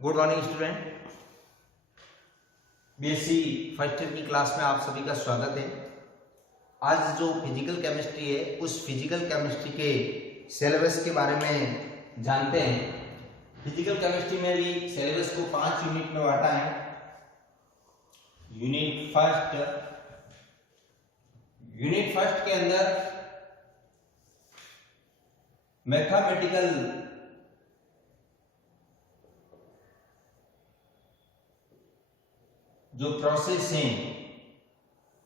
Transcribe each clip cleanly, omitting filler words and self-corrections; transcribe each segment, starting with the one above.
Good morning student. BSc first year की class में आप सभी का स्वागत है। आज जो फिजिकल केमिस्ट्री है उस फिजिकल केमिस्ट्री के सिलेबस के बारे में जानते हैं। फिजिकल केमिस्ट्री में भी सिलेबस को 5 यूनिट में बांटा है। यूनिट फर्स्ट के अंदर मैथमेटिकल जो प्रोसेस हैं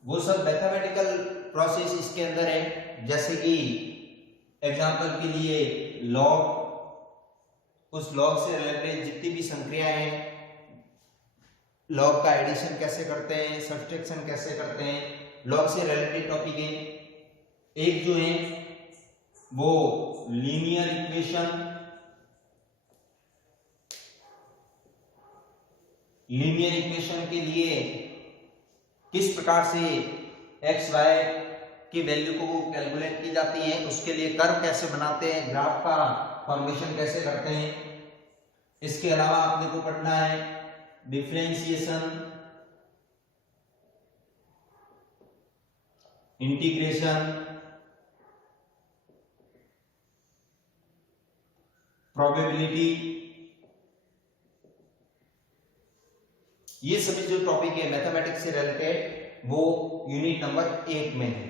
वो सब मैथमेटिकल प्रोसेस इसके अंदर है। जैसे कि एग्जांपल के लिए लॉग, उस लॉग से रिलेटेड जितनी भी संक्रियाएं हैं, लॉग का एडिशन कैसे करते हैं, सब्सट्रैक्शन कैसे करते हैं, लॉग से रिलेटेड टॉपिक है। एक जो है वो लीनियर इक्वेशन, लीनियर इक्वेशन के लिए किस प्रकार से एक्स वाई की वैल्यू को कैलकुलेट की जाती है, उसके लिए कर्व कैसे बनाते हैं, ग्राफ का फॉर्मेशन कैसे करते हैं। इसके अलावा आपने को पढ़ना है डिफरेंशिएशन, इंटीग्रेशन, प्रोबेबिलिटी। ये सभी जो टॉपिक है मैथमेटिक्स से रिलेटेड वो यूनिट नंबर 8 में है।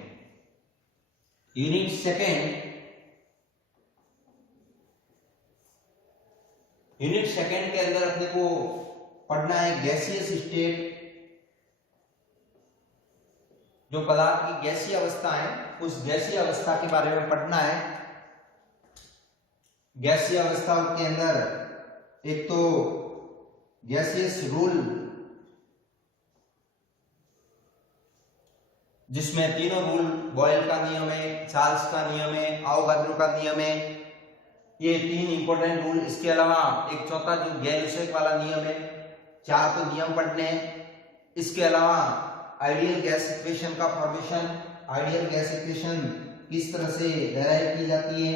यूनिट सेकेंड के अंदर अपने को पढ़ना है गैसियस स्टेट। जो पदार्थ की गैसीय अवस्था है उस गैसीय अवस्था के बारे में पढ़ना है। गैसीय अवस्था के अंदर एक तो गैसियस रूल, जिसमें तीनों रूल, बॉयल का नियम है, चार्ल्स का नियम है, आवोगाड्रो का नियम है, ये 3 इंपॉर्टेंट रूल। इसके अलावा एक चौथा जो गैर-यूसेक वाला नियम है। 4 तो नियम पढ़ने हैं। इसके अलावा आइडियल गैस इक्वेशन का फॉर्मेशन, आइडियल गैस इक्वेशन किस तरह से डेराइव की जाती है,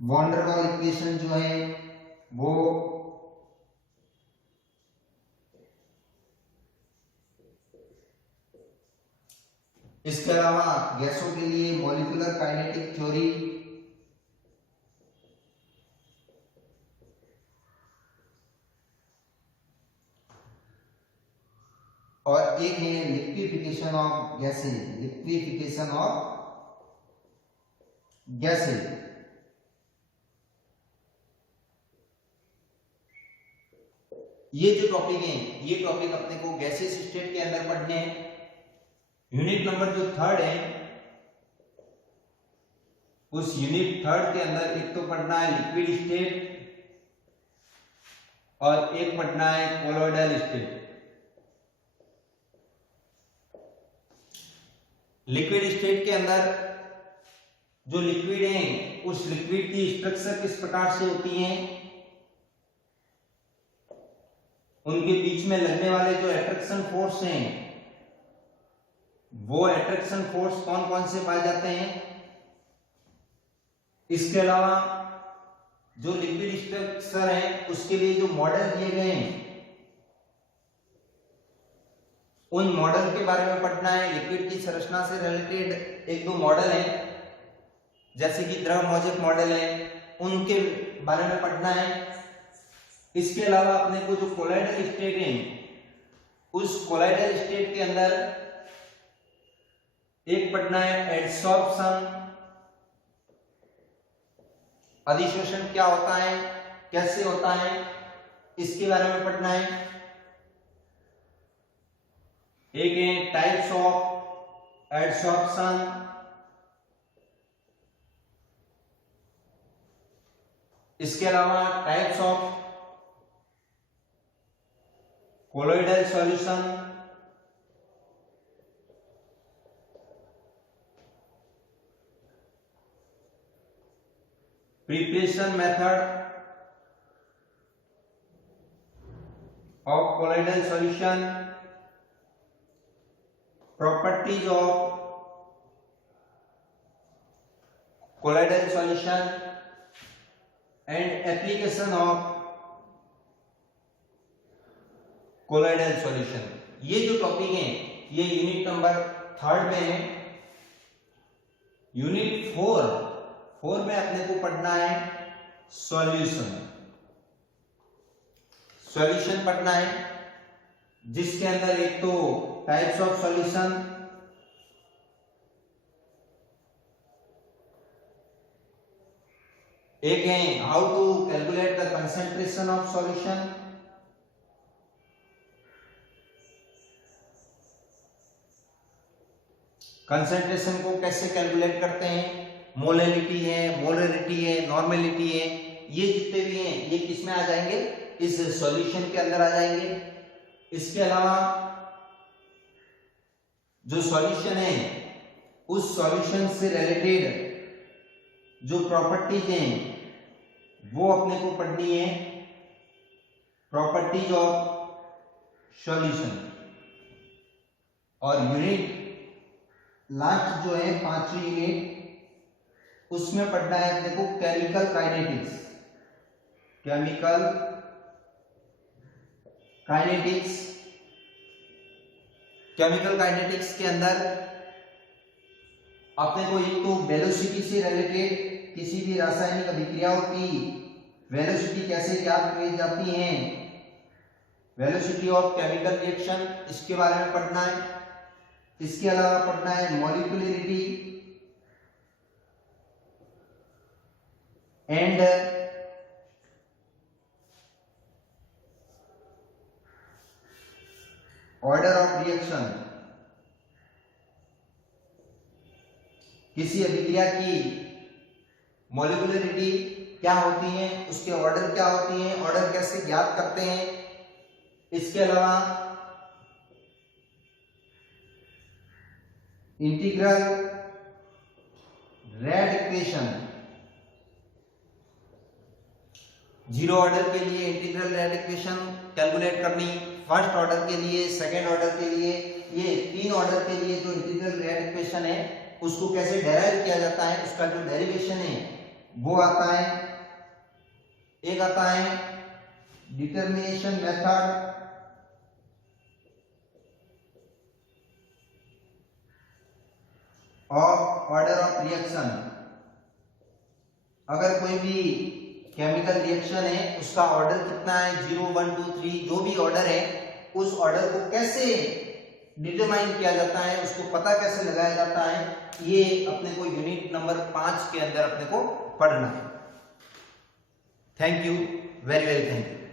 वॉन डेर वाल इक्वेशन जो है वो, इसके अलावा गैसों के लिए मॉलिक्यूलर काइनेटिक थ्योरी, और एक है liquefaction of gases, liquefaction of gases. ये जो टॉपिक है ये टॉपिक अपने को गैसियस स्टेट के अंदर पढ़ने हैं। यूनिट नंबर जो 3 है उस यूनिट 3 के अंदर एक तो पढ़ना है लिक्विड स्टेट और एक पढ़ना है कोलोइडल स्टेट। लिक्विड स्टेट के अंदर जो लिक्विड है उस लिक्विड की स्ट्रक्चर किस प्रकार से होती है, उनके बीच में लगने वाले जो अट्रैक्शन फोर्स हैं वो अट्रैक्शन फोर्स कौन कौन से पाए जाते हैं। इसके अलावा जो लिक्विड स्ट्रक्चर है उसके लिए जो मॉडल दिए गए हैं उन मॉडल के बारे में पढ़ना है। लिक्विड की संरचना से रिलेटेड 1-2 मॉडल है, जैसे कि द्रव मौजक मॉडल है, उनके बारे में पढ़ना है। इसके अलावा अपने को जो कोलाइडल स्टेट है उस कोलाइडल स्टेट के अंदर एक पढ़ना है एडसॉर्प्शन, अधिशोषण क्या होता है, कैसे होता है, इसके बारे में पढ़ना है। एक है टाइप्स ऑफ एडसॉर्प्शन, इसके अलावा types of colloidal solution, preparation method of colloidal solution, properties of colloidal solution, and application of colloidal solution. ये जो टॉपिक है ये यूनिट नंबर 3 में है। यूनिट 4 में अपने को पढ़ना है सॉल्यूशन पढ़ना है, जिसके अंदर एक तो टाइप्स ऑफ सॉल्यूशन, एक है how to calculate the concentration of solution, concentration को कैसे कैलकुलेट करते हैं, मोलैलिटी है, मोलरिटी है, नॉर्मेलिटी है, ये जितने भी हैं ये किस में आ जाएंगे, इस सॉल्यूशन के अंदर आ जाएंगे। इसके अलावा जो सॉल्यूशन है उस सॉल्यूशन से रिलेटेड जो प्रॉपर्टीज हैं वो अपने को पढ़नी है, प्रॉपर्टीज ऑफ सॉल्यूशन। और यूनिट लास्ट जो है 5वीं यूनिट, उसमें पढ़ना है अपने को केमिकल काइनेटिक्स। केमिकल काइनेटिक्स के अंदर अपने को एक तो वेलोसिटी से रिलेटेड किसी भी रासायनिक अभिक्रियाओं की वेलोसिटी कैसे ज्ञात की जाती है, वेलोसिटी ऑफ केमिकल रिएक्शन, इसके बारे में पढ़ना है। इसके अलावा पढ़ना है molecularity and order of reaction. किसी अभिक्रिया की मॉलिक्यूलरिटी क्या होती है, उसके ऑर्डर क्या होती हैं, ऑर्डर कैसे ज्ञात करते हैं। इसके अलावा इंटीग्रल रेड इक्वेशन, 0 ऑर्डर के लिए इंटीग्रल रेड इक्वेशन कैलकुलेट करनी, फर्स्ट ऑर्डर के लिए, सेकेंड ऑर्डर के लिए, ये 3 ऑर्डर के लिए जो इंटीग्रल रेड इक्वेशन है उसको कैसे डेराइव किया जाता है, उसका जो डेरिवेशन है वो आता है। एक आता है determination method, of order of reaction. अगर कोई भी केमिकल रिएक्शन है उसका ऑर्डर कितना है, 0 1 2 3 जो भी ऑर्डर है उस ऑर्डर को कैसे डिटरमाइन किया जाता है, उसको पता कैसे लगाया जाता है, ये अपने को यूनिट नंबर 5 के अंदर अपने को पढ़ना है। Thank you, very very thank you.